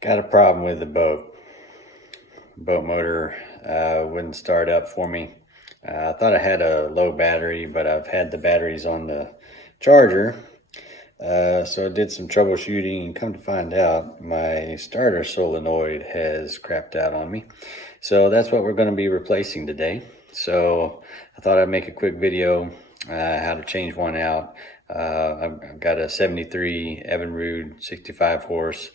Got a problem with the boat. Boat motor wouldn't start up for me. I thought I had a low battery, but I've had the batteries on the charger. So I did some troubleshooting and come to find out my starter solenoid has crapped out on me. So that's what we're going to be replacing today. So I thought I'd make a quick video how to change one out. I've got a 73 Evinrude 65 horse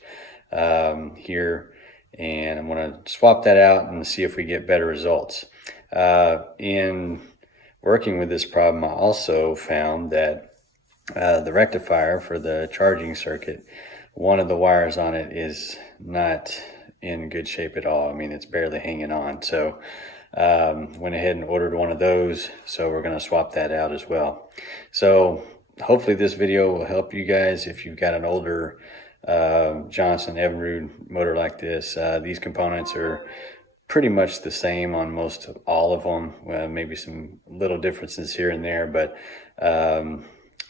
here, and I'm going to swap that out and see if we get better results. In working with this problem, I also found that the rectifier for the charging circuit, one of the wires on it is not in good shape at all. I mean, it's barely hanging on. So went ahead and ordered one of those. So we're going to swap that out as well. So hopefully this video will help you guys if you've got an older Johnson Evinrude motor like this. These components are pretty much the same on most of all of them. Maybe some little differences here and there, but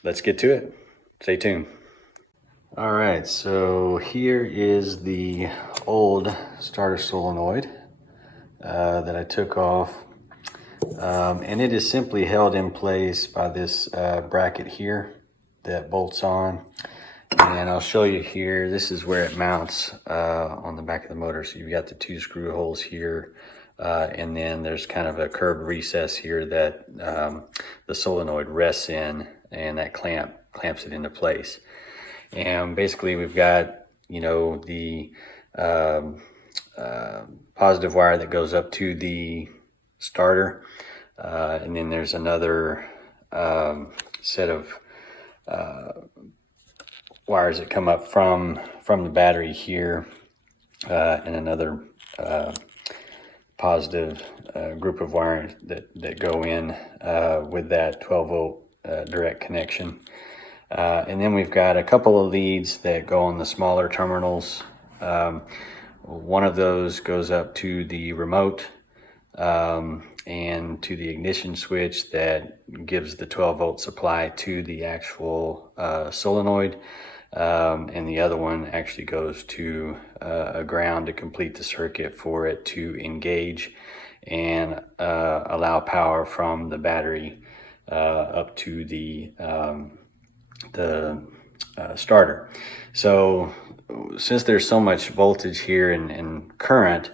let's get to it. Stay tuned. All right, so here is the old starter solenoid that I took off. And it is simply held in place by this bracket here that bolts on. And I'll show you here, this is where it mounts on the back of the motor. So you've got the two screw holes here, and then there's kind of a curved recess here that the solenoid rests in, and that clamps it into place. And basically we've got, you know, the positive wire that goes up to the starter, and then there's another set of wires that come up from the battery here, and another positive group of wires that go in with that 12 volt direct connection. And then we've got a couple of leads that go on the smaller terminals. One of those goes up to the remote and to the ignition switch that gives the 12 volt supply to the actual solenoid. And the other one actually goes to a ground to complete the circuit for it to engage and allow power from the battery up to the starter. So since there's so much voltage here and current,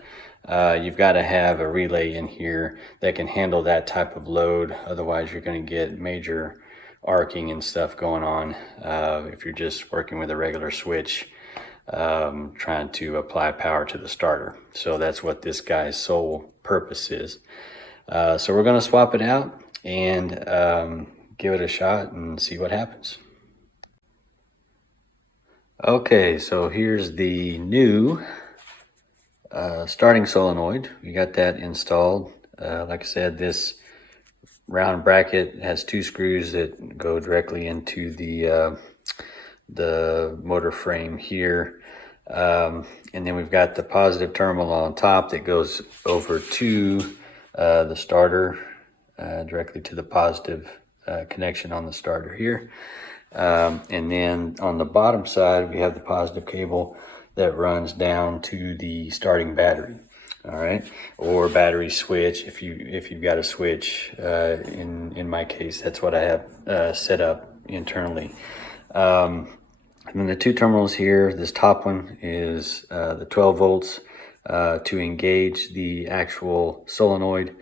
you've got to have a relay in here that can handle that type of load. Otherwise you're going to get major arcing and stuff going on if you're just working with a regular switch trying to apply power to the starter. So that's what this guy's sole purpose is. So we're going to swap it out and give it a shot and see what happens. Okay, so here's the new starting solenoid. We got that installed. Like I said, this round bracket has two screws that go directly into the motor frame here, and then we've got the positive terminal on top that goes over to the starter, directly to the positive connection on the starter here. And then on the bottom side we have the positive cable that runs down to the starting battery. All right, or battery switch if you've got a switch. In my case, that's what I have set up internally. And then the two terminals here, this top one is the 12 volts to engage the actual solenoid,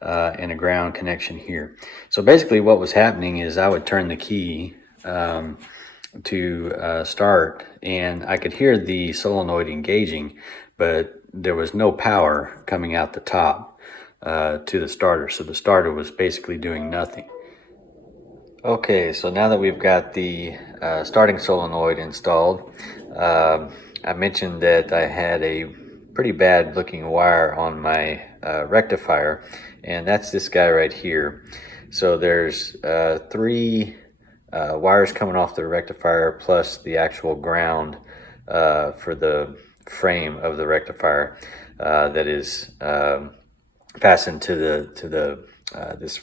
and a ground connection here. So basically what was happening is I would turn the key to start, and I could hear the solenoid engaging, but there was no power coming out the top to the starter. So the starter was basically doing nothing. Okay, so now that we've got the starting solenoid installed, I mentioned that I had a pretty bad looking wire on my rectifier, and that's this guy right here. So there's three wires coming off the rectifier plus the actual ground for the frame of the rectifier that is fastened to this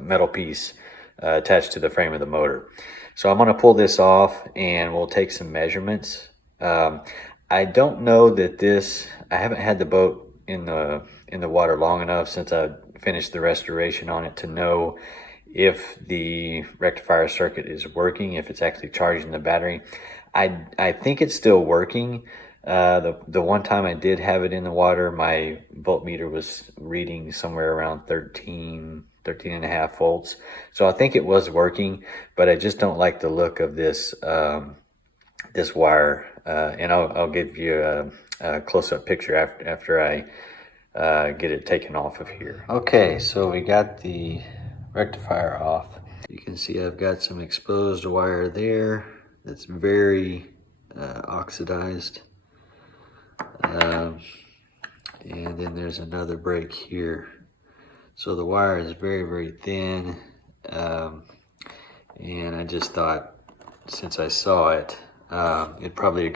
metal piece attached to the frame of the motor. So I'm going to pull this off and we'll take some measurements. I don't know that I haven't had the boat in the water long enough since I finished the restoration on it to know if the rectifier circuit is working, if it's actually charging the battery. I think it's still working. The one time I did have it in the water, my voltmeter was reading somewhere around 13 and a half volts. So I think it was working, but I just don't like the look of this this wire. And I'll give you a close-up picture after I get it taken off of here. Okay, so we got the rectifier off. You can see I've got some exposed wire there that's very oxidized. And then there's another break here. So the wire is very, very thin. And I just thought, since I saw it, it'd probably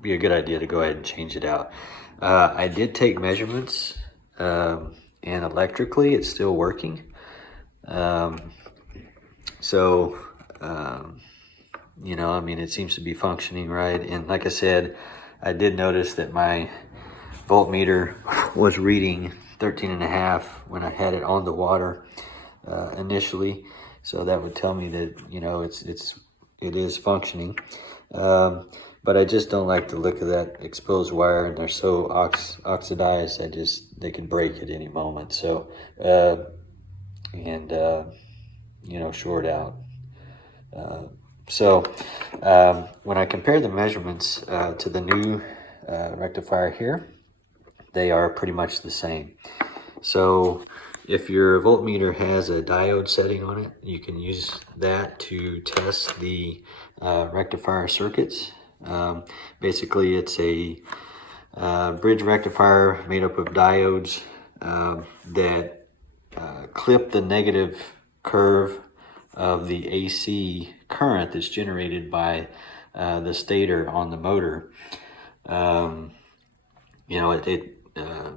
be a good idea to go ahead and change it out. I did take measurements, and electrically it's still working. You know, I mean, it seems to be functioning right. And like I said, I did notice that my voltmeter was reading 13 and a half when I had it on the water initially. So that would tell me that, you know, it is functioning. But I just don't like the look of that exposed wire, and they're so oxidized. They could break at any moment. So, you know, short out. When I compare the measurements to the new rectifier here, they are pretty much the same. So if your voltmeter has a diode setting on it, you can use that to test the rectifier circuits. Basically, it's a bridge rectifier made up of diodes that clip the negative curve of the AC current that's generated by the stator on the motor. You know,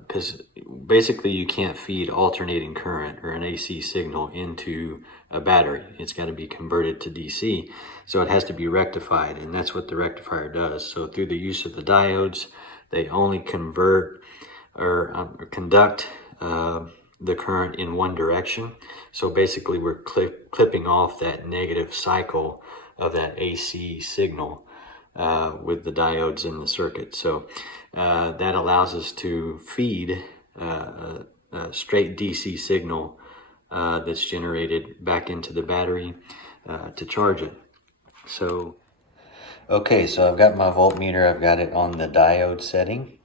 because basically you can't feed alternating current or an AC signal into a battery. It's got to be converted to DC. So it has to be rectified, and that's what the rectifier does. So through the use of the diodes, they only convert or conduct the current in one direction. So basically we're clipping off that negative cycle of that AC signal with the diodes in the circuit. So that allows us to feed a straight DC signal that's generated back into the battery to charge it. So, okay, so I've got my voltmeter, I've got it on the diode setting.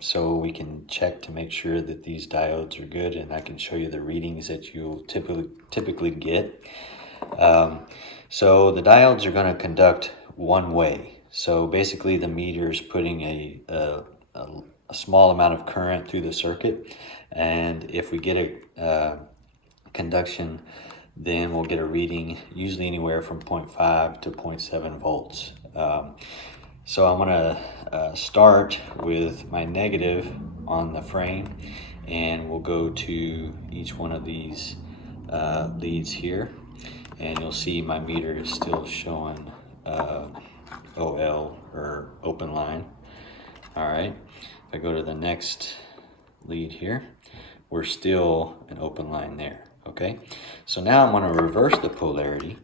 So we can check to make sure that these diodes are good, and I can show you the readings that you'll typically get. So the diodes are going to conduct one way. So basically the meter is putting a small amount of current through the circuit, and if we get a conduction, then we'll get a reading usually anywhere from 0.5 to 0.7 volts. So I'm going to start with my negative on the frame, and we'll go to each one of these leads here, and you'll see my meter is still showing OL, or open line. All right, if I go to the next lead here, we're still an open line there. Okay, so now I'm going to reverse the polarity,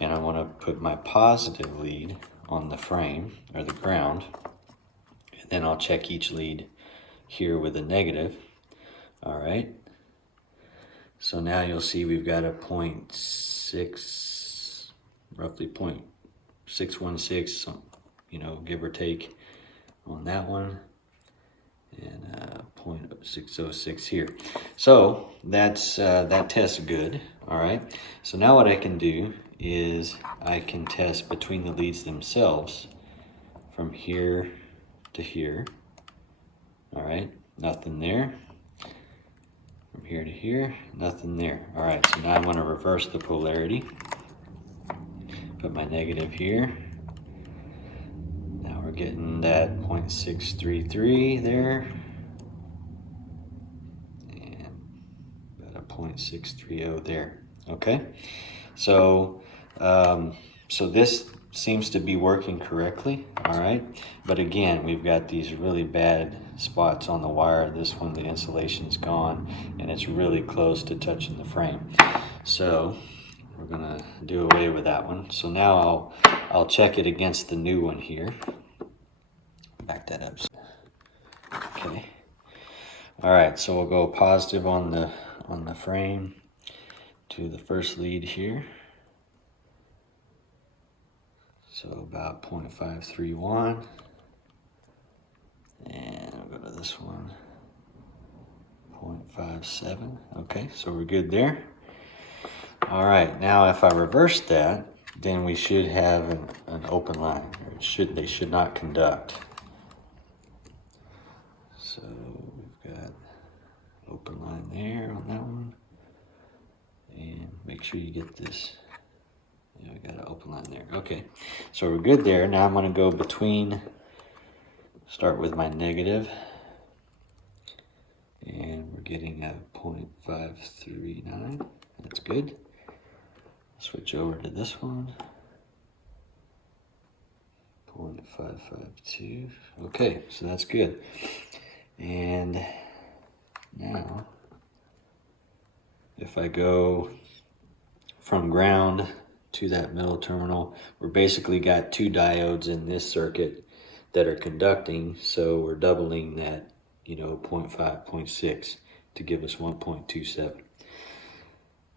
and I want to put my positive lead on the frame, or the ground, and then I'll check each lead here with a negative. All right, so now you'll see we've got a 0.6, roughly 0.616, you know, give or take on that one, and 0.606 here. So that's that tests good. All right, so now what I can do is I can test between the leads themselves from here to here. All right, nothing there. From here to here, nothing there. All right, so now I want to reverse the polarity. Put my negative here. Now we're getting that 0.633 there, and about a 0.630 there. Okay, so so this seems to be working correctly. All right, but again, we've got these really bad spots on the wire. This one, the insulation's gone and it's really close to touching the frame. So we're gonna do away with that one. So now I'll check it against the new one here. Back that up. Okay. All right, so we'll go positive on the frame to the first lead here. So about 0.531. And we'll go to this one, 0.57. Okay, so we're good there. All right, now if I reverse that, then we should have an open line. They should not conduct. So we've got open line there on that one. And make sure you get this. Yeah, we got an open line there. Okay, so we're good there. Now I'm going to go between, start with my negative. And we're getting a 0.539. That's good. Switch over to this one. 0.552. Okay, so that's good. And now, if I go from ground to that middle terminal, we're basically got two diodes in this circuit that are conducting, so we're doubling that, 0.5, 0.6 to give us 1.27.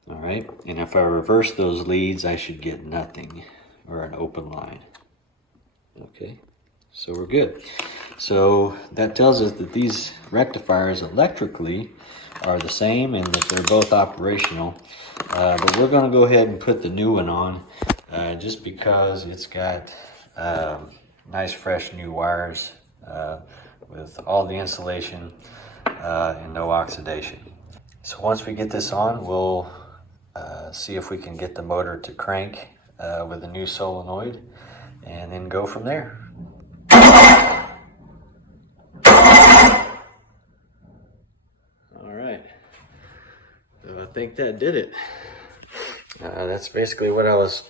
All right, and if I reverse those leads, I should get nothing, or an open line. Okay, so we're good. So that tells us that these rectifiers electrically are the same and that they're both operational. But we're going to go ahead and put the new one on just because it's got nice fresh new wires with all the insulation and no oxidation. So once we get this on, we'll see if we can get the motor to crank with a new solenoid and then go from there. All right, so I think that did it. That's basically what I was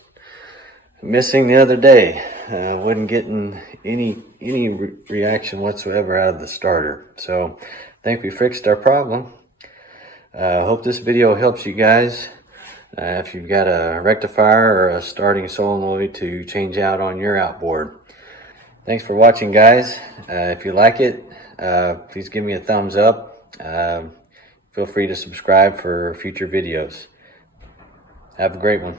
missing the other day. Wasn't getting any reaction whatsoever out of the starter. So I think we fixed our problem. Hope this video helps you guys. If you've got a rectifier or a starting solenoid to change out on your outboard. Thanks for watching, guys. If you like it, please give me a thumbs up. Feel free to subscribe for future videos. Have a great one.